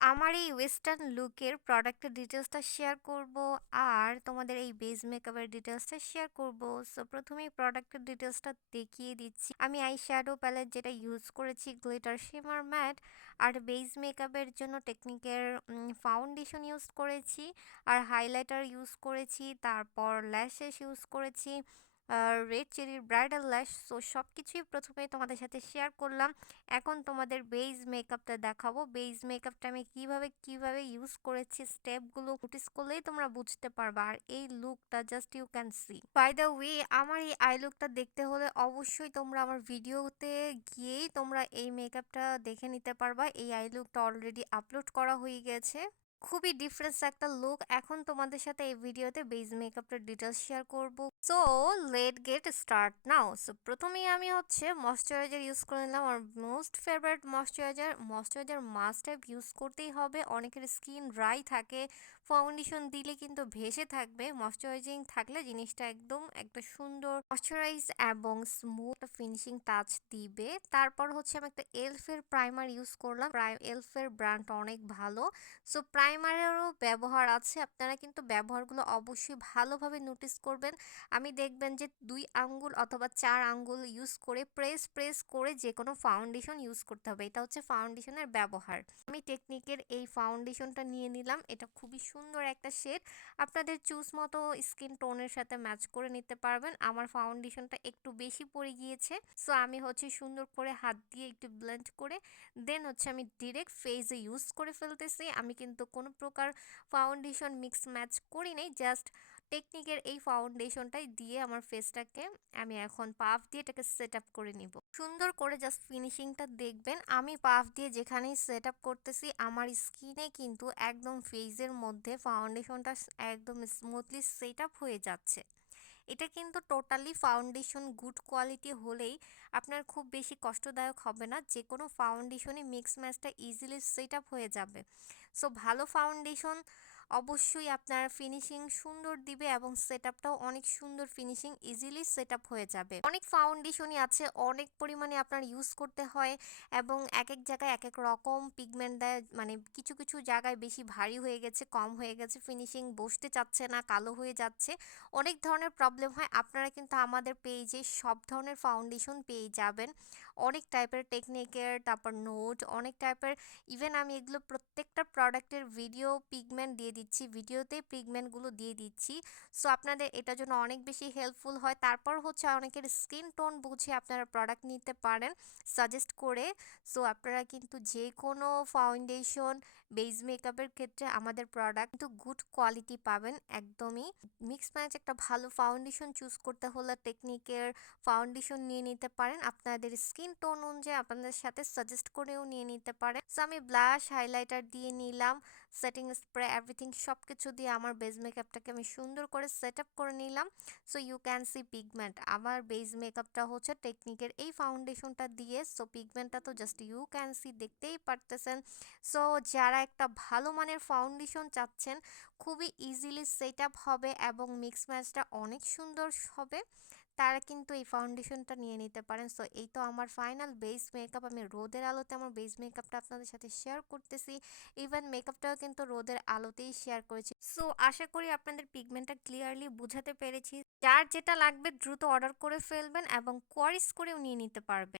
আমার এই ওয়েস্টার্ন লুকের প্রোডাক্টের ডিটেইলসটা শেয়ার করব আর তোমাদের এই বেস মেকআপের ডিটেইলসটা শেয়ার করব। সো প্রথমেই প্রোডাক্টের ডিটেইলসটা দেখিয়ে দিচ্ছি। আমি আই শ্যাডো প্যালেট যেটা ইউজ করেছি গ্লিটার শিমার ম্যাট, আর বেস মেকআপের জন্য টেকনিকের ফাউন্ডেশন ইউজ করেছি, আর হাইলাইটার ইউজ করেছি, তারপর ল্যাশেস ইউজ করেছি, রেড চেরির ব্রাইডাল ল্যাশ। সো সব কিছুই প্রথমে তোমাদের সাথে শেয়ার করলাম। এখন তোমাদের বেস মেকআপটা দেখাবো। বেস মেকআপটা আমি কিভাবে ইউজ করেছি স্টেপগুলো নোটিস করলেই তোমরা বুঝতে পারবা। আর এই লুকটা just you can see. By the way, আমার এই আই লুকটা দেখতে হলে অবশ্যই তোমরা আমার ভিডিওতে গিয়েই তোমরা এই মেকআপটা দেখে নিতে পারবা। এই আই লুকটা অলরেডি আপলোড করা হয়ে গেছে। খুবই ডিফারেন্স একটা লুক। এখন তোমাদের সাথে এই ভিডিওতে বেস মেকআপটার ডিটেলস শেয়ার করব। So let get start now. So প্রথমেই আমি হচ্ছে ময়শ্চারাইজার ইউজ করে নিলাম। আর most favourite moisturiser must have use করতেই হবে। অনেকের স্কিন ড্রাই থাকে, ফাউন্ডেশন দিলে কিন্তু ভেসে থাকবে। ময়শ্চারাইজিং থাকলে জিনিসটা একদম একটা সুন্দর ময়শ্চারাইজ এবং স্মুথ ফিনিশিং টাচ দিবে। তারপর হচ্ছে আমি একটা এলফের প্রাইমার ইউজ করলাম। এলফের ব্র্যান্ড অনেক ভালো। সো প্রাইমারেরও ব্যবহার আছে, আপনারা কিন্তু ব্যবহারগুলো অবশ্যই ভালোভাবে নোটিস করবেন। আমি দেখবেন যে 2 আঙ্গুল অথবা 4 আঙ্গুল ইউজ করে প্রেস করে যে কোনো ফাউন্ডেশন ইউজ করতে হবে। এটা হচ্ছে ফাউন্ডেশনের ব্যবহার। আমি টেকনিকের এই ফাউন্ডেশনটা নিয়ে নিলাম। এটা খুবই সুন্দর একটা শেড, আপনাদের চুজ মতো স্কিন টোনের সাথে ম্যাচ করে নিতে পারবেন। আমার ফাউন্ডেশনটা একটু বেশি পড়ে গিয়েছে, সো আমি হচ্ছে সুন্দর করে হাত দিয়ে একটু ব্লেন্ড করে দেন হচ্ছে আমি ডিরেক্ট ফেসে ইউজ করে ফেলতেছি। আমি কিন্তু কোনো প্রকার ফাউন্ডেশন মিক্স ম্যাচ করি নাই, জাস্ট টেকনিকের এই ফাউন্ডেশনটাই দিয়ে আমার ফেসটাকে আমি এখন পাফ দিয়ে এটাকে সেট আপ করে নিব। সুন্দর করে জাস্ট ফিনিশিংটা দেখবেন। আমি পাফ দিয়ে যেখানেই সেট আপ করতেছি আমার স্কিনে কিন্তু একদম ফেসের মধ্যে ফাউন্ডেশনটা একদম স্মুথলি সেট আপ হয়ে যাচ্ছে। এটা কিন্তু টোটালি ফাউন্ডেশন গুড কোয়ালিটি হলেই আপনার খুব বেশি কষ্টদায়ক হবে না, যে কোনো ফাউন্ডেশনে মিক্স ম্যাচটা ইজিলি সেট আপ হয়ে যাবে। সো ভালো ফাউন্ডেশন অবশ্যই আপনার ফিনিশিং সুন্দর দিবে এবং সেট আপটাও অনেক সুন্দর, ফিনিশিং ইজিলি সেট আপ হয়ে যাবে। অনেক ফাউন্ডেশনই আছে অনেক পরিমাণে আপনার ইউজ করতে হয় এবং এক এক জায়গায় এক এক রকম পিগমেন্ট দেয়, মানে কিছু কিছু জায়গায় বেশি ভারী হয়ে গেছে, কম হয়ে গেছে, ফিনিশিং বসতে চাচ্ছে না, কালো হয়ে যাচ্ছে, অনেক ধরনের প্রবলেম হয়। আপনারা কিন্তু আমাদের পেজে সব ধরনের ফাউন্ডেশন পেয়ে যাবেন, অনেক টাইপের টেকনিকের, তারপর নোট, অনেক টাইপের। ইভেন আমি এগুলো প্রত্যেকটা প্রোডাক্টের ভিডিও পিগমেন্ট দিয়ে দিচ্ছি, ভিডিওতেই পিগমেন্টগুলো দিয়ে দিচ্ছি। সো আপনাদের এটার জন্য অনেক বেশি হেল্পফুল হয়। তারপর হচ্ছে অনেকের স্কিন টোন বুঝে আপনারা প্রোডাক্ট নিতে পারেন সাজেস্ট করে। সো আপনারা কিন্তু যে কোনো ফাউন্ডেশন বেস মেকআপের ক্ষেত্রে আমাদের প্রোডাক্ট কিন্তু গুড কোয়ালিটি পাবেন একদমই। মিক্স ম্যাচ একটা ভালো ফাউন্ডেশন চুজ করতে হলে টেকনিকের ফাউন্ডেশন নিয়ে নিতে পারেন, আপনাদের স্কিন টোন অনুযায়ী আপনাদের সাথে সাজেস্ট করেও নিয়ে নিতে পারেন। সো আমি ব্লাশ হাইলাইটার দিয়ে নিলাম, সেটিং স্প্রে এভরিথিং সব কিছু দিয়ে আমার বেস মেকআপটাকে আমি সুন্দর করে সেট আপ করে নিলাম। So you can see pigment. আমার বেস মেকআপটা হচ্ছে টেকনিকের এই ফাউন্ডেশনটা দিয়ে। সো পিগমেন্টটা তো জাস্ট ইউ ক্যান সি, দেখতেই পারতেছেন। সো যারা একটা ভালো মানের ফাউন্ডেশন চাচ্ছেন, খুবই ইজিলি সেট আপ হবে এবং মিক্স ম্যাচটা অনেক সুন্দর হবে, তারা কিন্তু এই ফাউন্ডেশনটা নিয়ে নিতে পারেন। সো এই তো আমার ফাইনাল বেস মেকআপ। আমি রোদের আলোতে আমার বেস মেকআপটা আপনাদের সাথে শেয়ার করতেছি। ইভেন মেকআপটাও কিন্তু রোদের আলোতেই শেয়ার করেছি। সো আশা করি আপনাদের পিগমেন্টটা ক্লিয়ারলি বোঝাতে পেরেছি। যার যেটা লাগবে দ্রুত অর্ডার করে ফেলবেন এবং কোয়ারিজ করেও নিয়ে নিতে পারবেন।